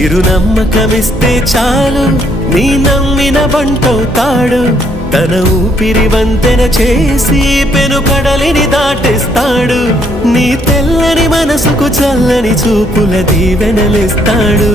చిరు నమ్మకమిస్తే చాలు నీ నమ్మిన బంటవుతాడు తన ఊపిరి వంతెన చేసి పెను కడలిని దాటేస్తాడు నీ తెల్లని మనసుకు చల్లని చూపుల దీవెనలిస్తాడు